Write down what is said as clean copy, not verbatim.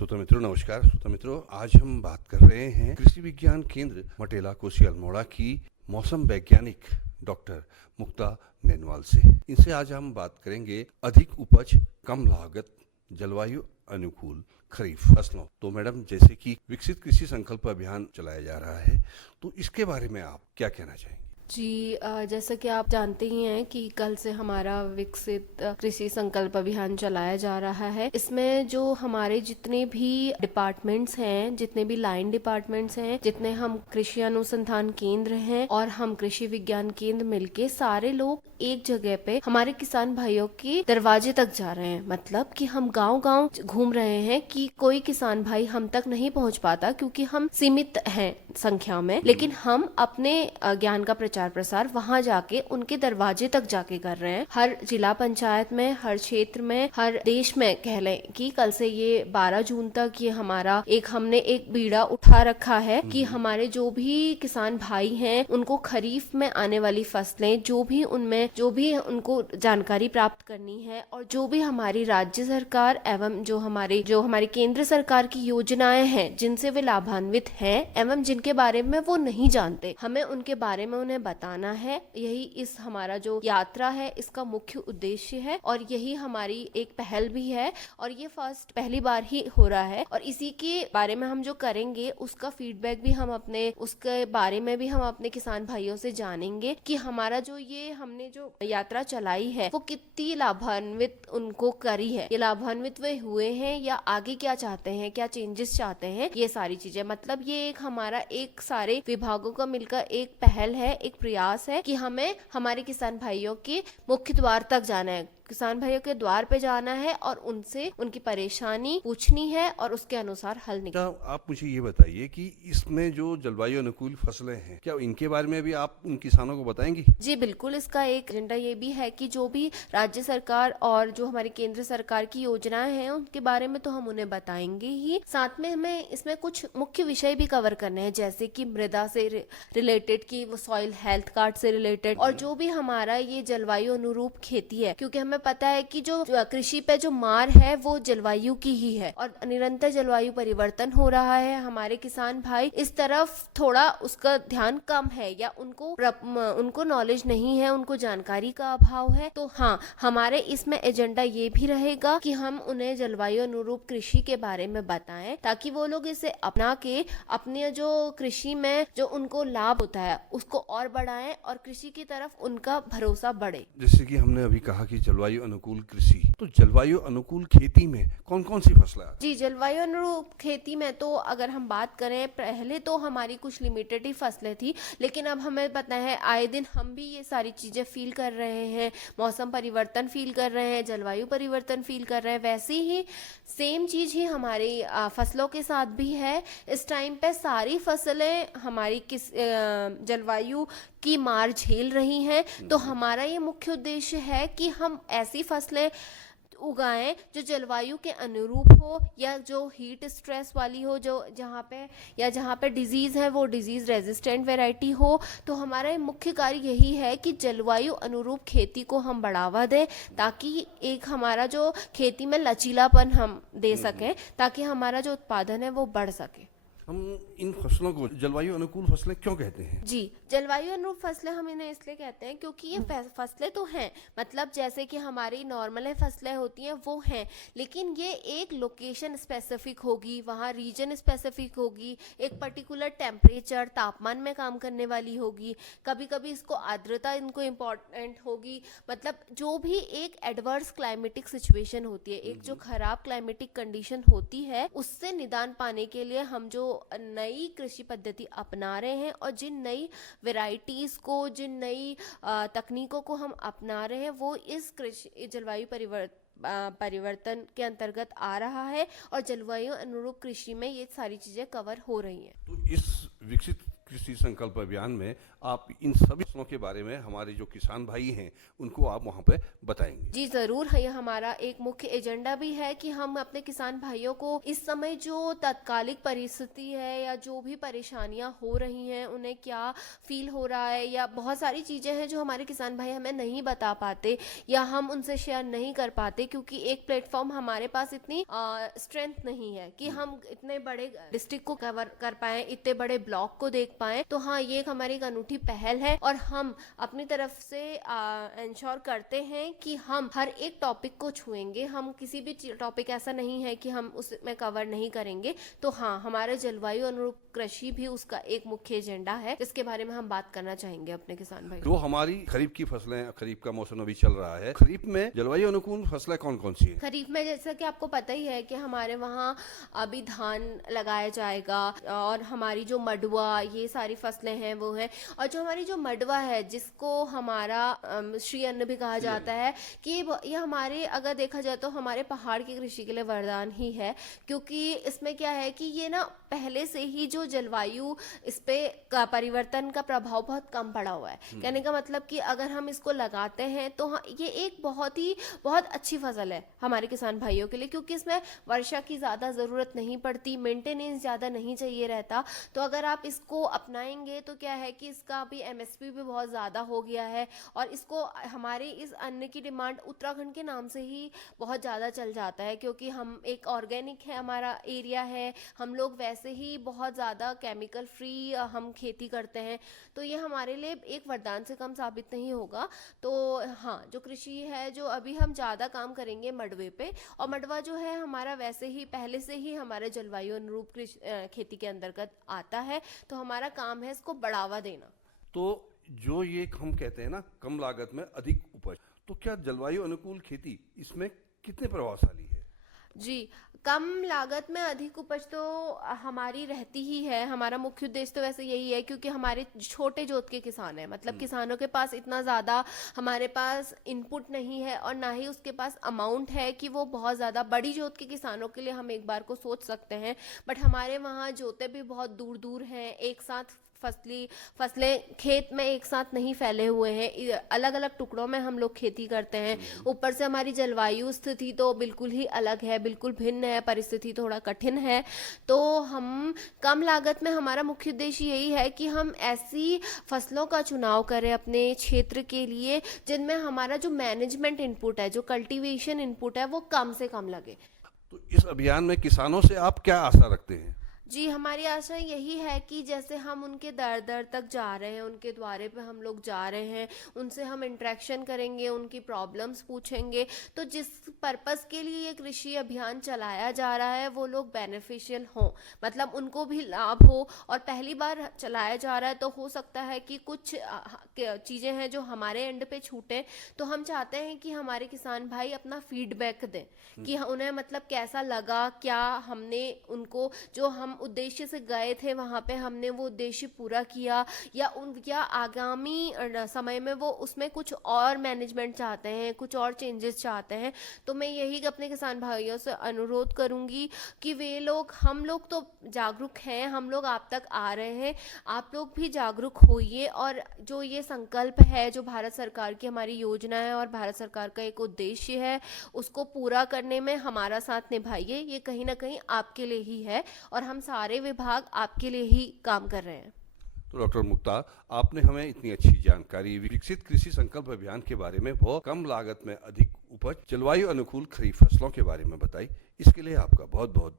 श्रोता मित्रों नमस्कार। श्रोता मित्रों, आज हम बात कर रहे हैं कृषि विज्ञान केंद्र मटेला कोसी अल्मोड़ा की मौसम वैज्ञानिक डॉक्टर मुक्ता नैनवाल से। इनसे आज हम बात करेंगे अधिक उपज, कम लागत, जलवायु अनुकूल खरीफ फसलों। तो मैडम, जैसे कि विकसित कृषि संकल्प अभियान चलाया जा रहा है, तो इसके बारे में आप क्या कहना चाहेंगे? जी, जैसा कि आप जानते ही हैं कि कल से हमारा विकसित कृषि संकल्प अभियान चलाया जा रहा है। इसमें जो हमारे जितने भी डिपार्टमेंट्स हैं, जितने भी लाइन डिपार्टमेंट्स हैं, जितने हम कृषि अनुसंधान केंद्र हैं और हम कृषि विज्ञान केंद्र मिलके सारे लोग एक जगह पे हमारे किसान भाइयों के दरवाजे तक जा रहे हैं। मतलब कि हम गांव-गांव घूम रहे हैं कि कोई किसान भाई हम तक नहीं पहुंच पाता क्योंकि हम सीमित हैं संख्या में, लेकिन हम अपने ज्ञान का प्रचार प्रसार वहां जाके उनके दरवाजे तक जाके कर रहे हैं। हर जिला पंचायत में, हर क्षेत्र में, हर देश में कह लें कि कल से ये 12 जून तक ये हमारा हमने एक बीड़ा उठा रखा है कि हमारे जो भी किसान भाई हैं उनको खरीफ में आने वाली फसलें जो भी उनको जानकारी प्राप्त करनी है और जो भी हमारी राज्य सरकार एवं जो हमारी केंद्र सरकार की योजनाएं हैं जिनसे वे लाभान्वित हैं एवं जिनके बारे में वो नहीं जानते, हमें उनके बारे में उन्हें बताना है। यही इस हमारा जो यात्रा है इसका मुख्य उद्देश्य है और यही हमारी एक पहल भी है और ये पहली बार ही हो रहा है और इसी के बारे में हम जो करेंगे उसका फीडबैक भी उसके बारे में भी हम अपने किसान भाइयों से जानेंगे कि हमारा हमने जो यात्रा चलाई है वो कितनी लाभान्वित उनको करी है, ये लाभान्वित वे हुए हैं या आगे क्या चाहते हैं, क्या चेंजेस चाहते हैं, ये सारी चीजें। मतलब ये हमारा सारे विभागों का मिलकर एक पहल है, एक प्रयास है कि हमें हमारे किसान भाइयों के मुख्य द्वार तक जाना है, किसान भाइयों के द्वार पे जाना है और उनसे उनकी परेशानी पूछनी है और उसके अनुसार हल निकालना। आप मुझे ये बताइए कि इसमें जो जलवायु अनुकूल फसलें हैं, क्या इनके बारे में भी आप उन किसानों को बताएंगी? जी बिल्कुल, इसका एक एजेंडा ये भी है कि जो भी राज्य सरकार और जो हमारी केंद्र सरकार की योजनाएं हैं उनके बारे में तो हम उन्हें बताएंगे ही, साथ में हमें इसमें कुछ मुख्य विषय भी कवर करने हैं जैसे कि मृदा से रिलेटेड की वो सॉइल हेल्थ कार्ड से रिलेटेड और जो भी हमारा ये जलवायु अनुरूप खेती है, क्योंकि हमें पता है कि जो कृषि पे जो मार है वो जलवायु की ही है और निरंतर जलवायु परिवर्तन हो रहा है। हमारे किसान भाई इस तरफ थोड़ा उसका ध्यान कम है या उनको नॉलेज नहीं है, उनको जानकारी का अभाव है। तो हाँ, हमारे इसमें एजेंडा ये भी रहेगा कि हम उन्हें जलवायु अनुरूप कृषि के बारे में बताएं ताकि वो लोग इसे अपना के अपने जो कृषि में जो उनको लाभ होता है उसको और बढ़ाएं और कृषि की तरफ उनका भरोसा बढ़े। जैसे कि हमने अभी कहा कि जलवायु अनुकूल कृषि, तो जलवायु अनुकूल खेती में कौन कौन सी फसलें आती? जी, जलवायु अनुरूप खेती में तो अगर हम बात करें, पहले तो हमारी कुछ लिमिटेड ही फसलें थी, लेकिन अब हमें पता है आए दिन हम भी ये सारी चीजें फील कर रहे हैं, मौसम परिवर्तन फील कर रहे हैं, जलवायु परिवर्तन फील कर रहे हैं। वैसे ही सेम चीज ही हमारी फसलों के साथ भी है। इस टाइम पे सारी फसलें हमारी जलवायु की मार झेल रही हैं, तो हमारा ये मुख्य उद्देश्य है कि हम ऐसी फसलें उगाएं जो जलवायु के अनुरूप हो या जो हीट स्ट्रेस वाली हो, जो जहाँ पे डिजीज है वो डिजीज रेजिस्टेंट वैरायटी हो। तो हमारा मुख्य कार्य यही है कि जलवायु अनुरूप खेती को हम बढ़ावा दें ताकि एक हमारा जो खेती में लचीलापन हम दे सकें ताकि हमारा जो उत्पादन है वो बढ़ सके। हम इन फसलों को जलवायु अनुकूल फसलें क्यों कहते हैं? जी, जलवायु अनुरूप फसलें हम इन्हें इसलिए कहते हैं क्योंकि ये फसलें तो हैं, मतलब जैसे कि हमारी नॉर्मल फसलें होती हैं वो हैं, लेकिन ये एक लोकेशन स्पेसिफिक होगी, वहाँ रीजन स्पेसिफिक होगी, एक पर्टिकुलर टेम्परेचर तापमान में काम करने वाली होगी, कभी कभी इसको आर्द्रता इनको इम्पोर्टेंट होगी। मतलब जो भी एक एडवर्स क्लाइमेटिक सिचुएशन होती है, एक जो खराब क्लाइमेटिक कंडीशन होती है, उससे निदान पाने के लिए हम जो नई कृषि पद्धति अपना रहे हैं और जिन नई वैरायटीज को, जिन नई तकनीकों को हम अपना रहे हैं वो इस जलवायु परिवर्तन के अंतर्गत आ रहा है और जलवायु अनुरूप कृषि में ये सारी चीजें कवर हो रही हैं। तो इस विकसित कृषि संकल्प अभियान में आप इन सभी फसलों के बारे में हमारे जो किसान भाई हैं उनको आप वहाँ पे बताएंगे। जी जरूर है, यह हमारा एक मुख्य एजेंडा भी है कि हम अपने किसान भाइयों को इस समय जो तत्कालिक परिस्थिति है या जो भी परेशानियां हो रही हैं उन्हें क्या फील हो रहा है, या बहुत सारी चीजें हैं जो हमारे किसान भाई हमें नहीं बता पाते या हम उनसे शेयर नहीं कर पाते, क्योंकि एक प्लेटफॉर्म हमारे पास इतनी स्ट्रेंथ नहीं है कि हम इतने बड़े डिस्ट्रिक्ट को कवर कर पाए, इतने बड़े ब्लॉक को देख पाए। तो हाँ, ये एक हमारी एक अनूठी पहल है और हम अपनी तरफ से इंश्योर करते हैं कि हम हर एक टॉपिक को छुएंगे। हम किसी भी टॉपिक ऐसा नहीं है कि हम उसमें कवर नहीं करेंगे। तो हाँ, हमारे जलवायु अनुरूप कृषि भी उसका एक मुख्य एजेंडा है जिसके बारे में हम बात करना चाहेंगे अपने किसान भाई। तो हमारी खरीफ की फसलें, खरीफ का मौसम अभी चल रहा है, खरीफ में जलवायु अनुकूल फसलें कौन कौन सी है? खरीफ में जैसा कि आपको पता ही है कि हमारे वहाँ अभी धान लगाया जाएगा और हमारी जो मडुआ, ये सारी फसलें हैं वो है। और जो हमारी जो मडुआ है जिसको हमारा श्री अन्न भी कहा जाता है कि ये हमारे, अगर देखा जाए तो हमारे पहाड़ की कृषि के लिए वरदान ही है, क्योंकि इसमें क्या है कि ये ना पहले से ही जो जलवायु इस पे का परिवर्तन का प्रभाव बहुत कम पड़ा हुआ है। कहने का मतलब कि अगर हम इसको लगाते हैं तो ये एक बहुत अच्छी फसल है हमारे किसान भाइयों के लिए, क्योंकि इसमें वर्षा की ज़्यादा ज़रूरत नहीं पड़ती, मेंटेनेंस ज़्यादा नहीं चाहिए रहता। तो अगर आप इसको अपनाएंगे तो क्या है कि इसका भी एमएसपी भी बहुत ज़्यादा हो गया है और इसको हमारे इस अन्न की डिमांड उत्तराखंड के नाम से ही बहुत ज़्यादा चल जाता है, क्योंकि हम एक ऑर्गेनिक है, हमारा एरिया है, हम लोग वैसे ही बहुत ज़्यादा केमिकल फ्री हम खेती करते हैं। तो ये हमारे लिए एक वरदान से कम साबित नहीं होगा। तो हाँ, जो कृषि है, जो अभी हम ज़्यादा काम करेंगे मडवे पे, और मडवा जो है हमारा वैसे ही पहले से ही हमारे जलवायु अनुरूप खेती के अंतर्गत आता है। तो हमारा काम है इसको बढ़ावा देना। तो जो ये हम कहते हैं ना कम लागत में अधिक उपज, तो क्या जलवायु अनुकूल खेती इसमें कितने प्रभावशाली है? जी, कम लागत में अधिक उपज तो हमारी रहती ही है। हमारा मुख्य उद्देश्य तो वैसे यही है, क्योंकि हमारे छोटे जोत के किसान हैं, मतलब किसानों के पास इतना ज़्यादा हमारे पास इनपुट नहीं है और ना ही उसके पास अमाउंट है कि वो बहुत ज़्यादा बड़ी जोत के किसानों के लिए हम एक बार को सोच सकते हैं। बट हमारे वहाँ जोतें भी बहुत दूर दूर हैं, एक साथ फसलें खेत में एक साथ नहीं फैले हुए हैं, अलग अलग टुकड़ों में हम लोग खेती करते हैं। ऊपर से हमारी जलवायु स्थिति तो बिल्कुल ही अलग है, बिल्कुल भिन्न है, परिस्थिति थोड़ा कठिन है। तो हम कम लागत में, हमारा मुख्य उद्देश्य यही है कि हम ऐसी फसलों का चुनाव करें अपने क्षेत्र के लिए जिनमें हमारा जो मैनेजमेंट इनपुट है, जो कल्टीवेशन इनपुट है, वो कम से कम लगे। तो इस अभियान में किसानों से आप क्या आशा रखते हैं? जी, हमारी आशा यही है कि जैसे हम उनके दर दर तक जा रहे हैं, उनके द्वारे पे हम लोग जा रहे हैं, उनसे हम इंटरेक्शन करेंगे, उनकी प्रॉब्लम्स पूछेंगे, तो जिस पर्पस के लिए ये कृषि अभियान चलाया जा रहा है वो लोग बेनिफिशियल हों, मतलब उनको भी लाभ हो। और पहली बार चलाया जा रहा है तो हो सकता है कि कुछ चीज़ें हैं जो हमारे एंड पे छूटें। तो हम चाहते हैं कि हमारे किसान भाई अपना फीडबैक दें कि उन्हें मतलब कैसा लगा, क्या हमने उनको जो हम उद्देश्य से गए थे वहाँ पे हमने वो उद्देश्य पूरा किया, या आगामी समय में वो उसमें कुछ और मैनेजमेंट चाहते हैं, कुछ और चेंजेस चाहते हैं। तो मैं यही अपने किसान भाइयों से अनुरोध करूँगी कि वे लोग, हम लोग तो जागरूक हैं, हम लोग आप तक आ रहे हैं, आप लोग भी जागरूक होइए और जो ये संकल्प है, जो भारत सरकार की हमारी योजना है और भारत सरकार का एक उद्देश्य है, उसको पूरा करने में हमारा साथ निभाइए। ये कहीं ना कहीं आपके लिए ही है और हम सारे विभाग आपके लिए ही काम कर रहे हैं। तो डॉक्टर मुक्ता, आपने हमें इतनी अच्छी जानकारी विकसित कृषि संकल्प अभियान के बारे में, बहुत कम लागत में अधिक उपज, जलवायु अनुकूल खरीफ फसलों के बारे में बताई। इसके लिए आपका बहुत बहुत